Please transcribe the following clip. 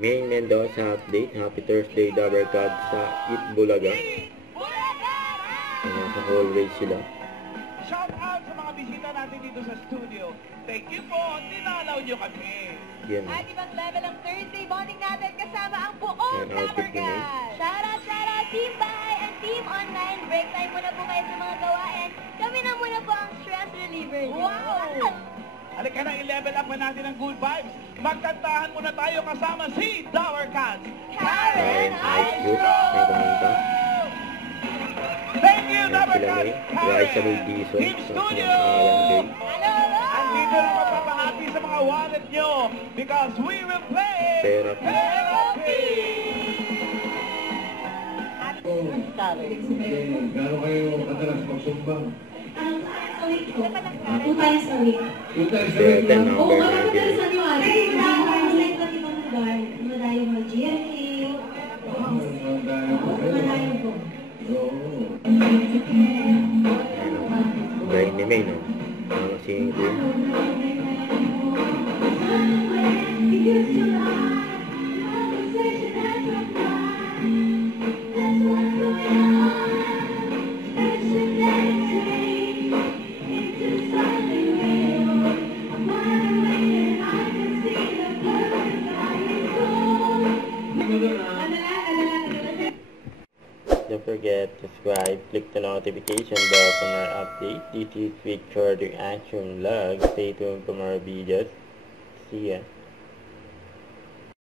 May Mendoza update. Happy Thursday, Dabber Gods sa Itbulaga. Ayan, sa hallway sila. Shout out sa mga bisita natin dito sa studio. Thank you po. Ninalaw nyo kami. Yan. At ibang level ang Thursday bonding natin kasama ang buong Dabber Gods. Shout out Team Bahay and Team Online. Break time muna po kayo sa mga gawain. Kami na muna po ang stress reliever. Wow! Halika na, i-level up na natin ang good vibes. Magkantahan muna tayo kasama si Dabber Gods. Karen Astro! Thank you, Dabber Gods. Raisa May Karen. Dizon. Team Studio. Hello! Andito na magpapahati sa mga wallet nyo because we will play Therapy. Therapy. Gano'n kayo kadalas magsumbang? 2 times a week. 2 times a Then, week? number Oo, na madalas ano ah. Like pati mga lugar, madayo mag-GMA. Madayo po. Gaya ni May, no? Singing queen. Don't forget to subscribe, click the notification bell for more updates. This is Victor the Action Vlog. Stay tuned for more videos. See ya.